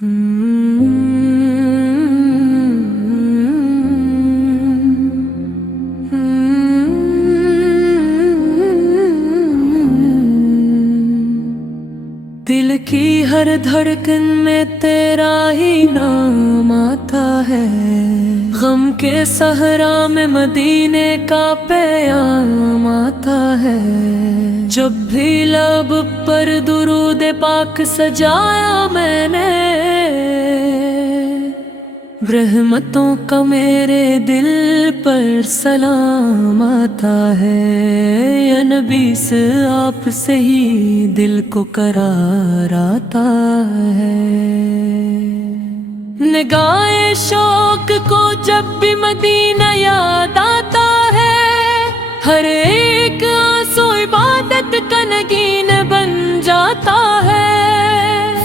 دل کی ہر دھڑکن میں تیرا ہی نام آتا ہے، غم کے صحرا میں مدینے کا پیام آتا ہے۔ جب بھی لب پر درود پاک سجایا میں نے، رحمتوں کا میرے دل پر سلام آتا ہے۔ یا نبی سے آپ سے ہی دل کو قرار آتا ہے۔ نگاہ شوق کو جب بھی مدینہ یاد آتا ہے، ہر ایک آنسو عبادت کا نگین بن جاتا ہے۔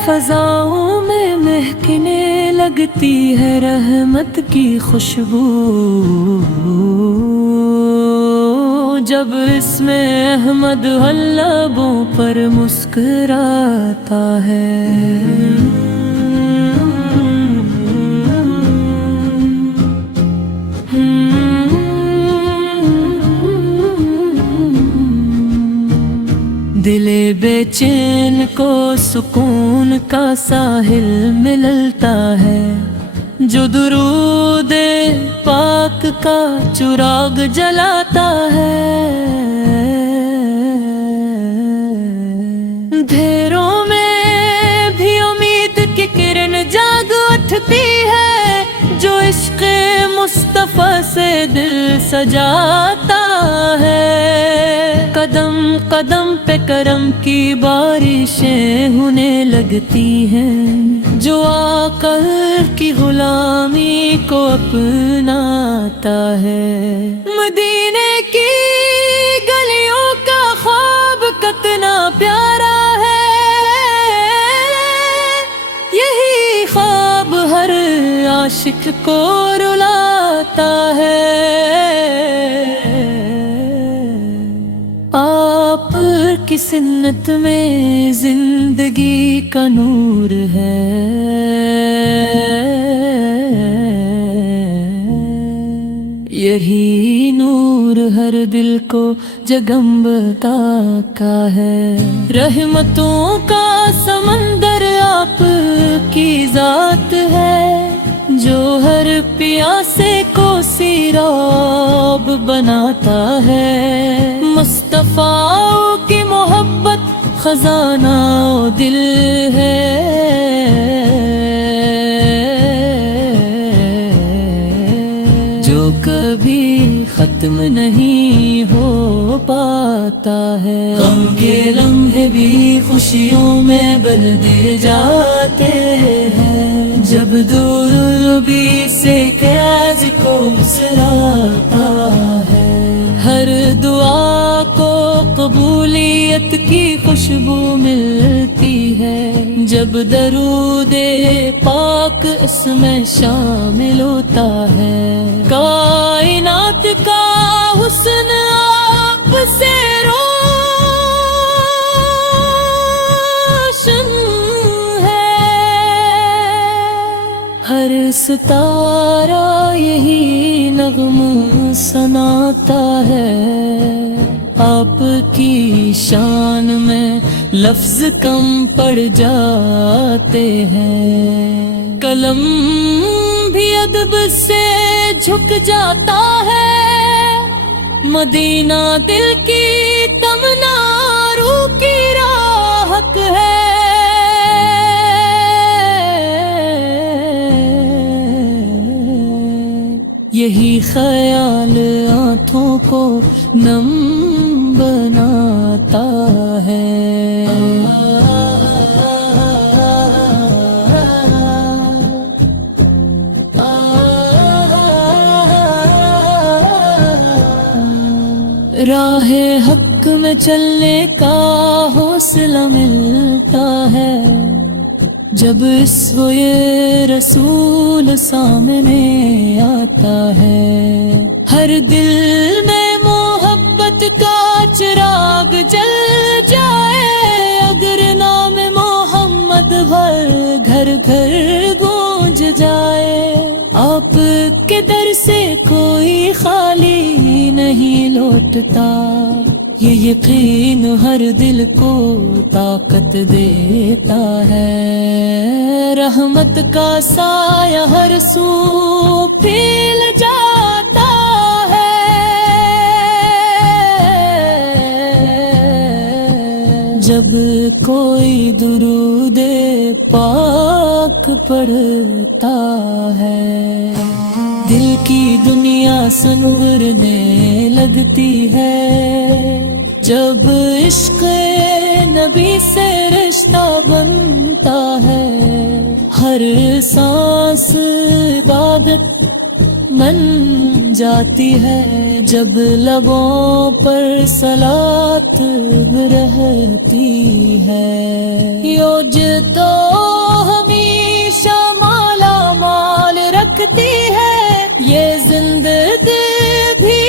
فضاؤں میں مہکنے لگتی ہے رحمت کی خوشبو، جب اس میں احمد ہر لبوں پر مسکراتا ہے۔ دل بے چین کو سکون کا ساحل ملتا ہے، جو درود پاک کا چراغ جلاتا ہے۔ اندھیروں میں بھی امید کی کرن جاگ اٹھتی ہے، جو عشق مصطفیٰ سے دل سجاتا ہے۔ قدم قدم پہ کرم کی بارشیں ہونے لگتی ہیں، جو آقا کی غلامی کو اپناتا ہے۔ مدینے کی گلیوں کا خواب کتنا پیارا ہے، یہی خواب ہر عاشق کو رلاتا ہے۔ آپ کی سنت میں زندگی کا نور ہے، یہی نور ہر دل کو جگمگتا کا ہے۔ رحمتوں کا سمندر آپ کی ذات ہے، جو ہر پیاسے کو سیراب بناتا ہے۔ مصطفیٰ کی محبت خزانہ دل ہے، جو کبھی ختم نہیں ہو پاتا ہے۔ غم کے لمحے بھی خوشیوں میں بدل جاتے ہیں، جب دور بھی سے قیاس کو مسراتا ہے۔ ہر دعا کو قبولیت کی خوشبو ملتی ہے، جب درود پاک اس میں شامل ہوتا ہے۔ کائنات کا حسن آپ سے روشن ہے، ہر ستارہ یہی نغمہ سناتا ہے۔ آپ کی شان میں لفظ کم پڑ جاتے ہیں، قلم بھی ادب سے جھک جاتا ہے۔ مدینہ دل کی تمنا روح کی راحت ہے، یہی خیال آنکھوں کو نم بناتا ہے۔ راہ حق میں چلنے کا حوصلہ ملتا ہے، جب اسو یہ رسول سامنے آتا ہے۔ ہر دل میں محبت کا چراغ جل جائے، اگر نام محمد بھر گھر پھر گونج جائے، آپ کے در سے کوئی خالی نہیں لوٹتا، یہ یقین ہر دل کو طاقت دیتا ہے، رحمت کا سایہ ہر سو پھیل جاتا ہے، جب کوئی درود پاک پڑھتا ہے، دل کی دنیا سنورنے لگتی ہے، جب عشق نبی سے رشتہ بنتا ہے، ہر سانس عبادت بن جاتی ہے، جب لبوں پر صلات رہتی ہے، یوج تو ہمیشہ مالا مال رکھتی ہے، یہ زندگی بھی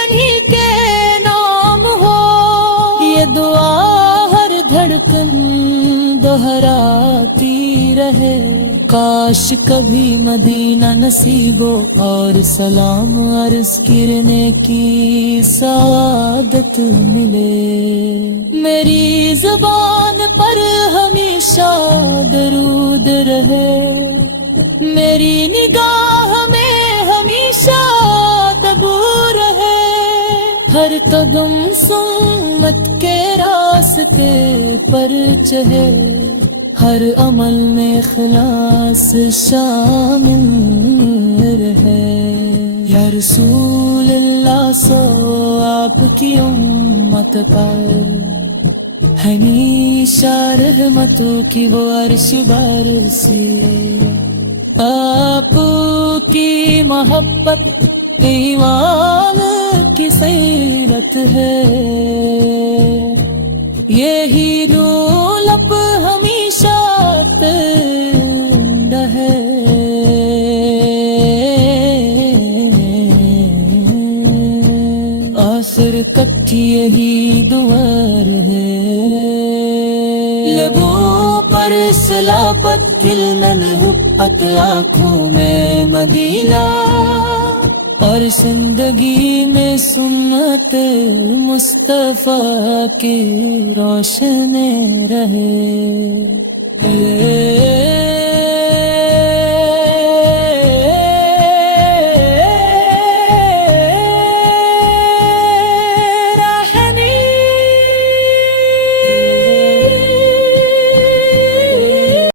انہی کے نام ہو، یہ دعا ہر دھڑکن دہراتی رہے، کاش کبھی مدینہ نصیب ہو اور سلام عرض کرنے کی سعادت ملے، میری زبان پر ہمیشہ درود رہے، میری نگاہ میں ہمیشہ تبو رہے، ہر قدم سنت کے راستے پر چہے، ہر عمل میں اخلاص شامل رہے، یا رسول اللہ سو آپ کی امت پر ہمیشہ رحمتوں کی وہ عرش برسی، آپ کی محبت ایمان کی سیرت ہے، یہی دولت ہمیشہ رہے، آخر تک کی یہی دعا ہے، لبوں پر صلابت دل میں محبت آنکھوں میں مدینہ، اور زندگی میں سنت مصطفیٰ کی روشن رہے۔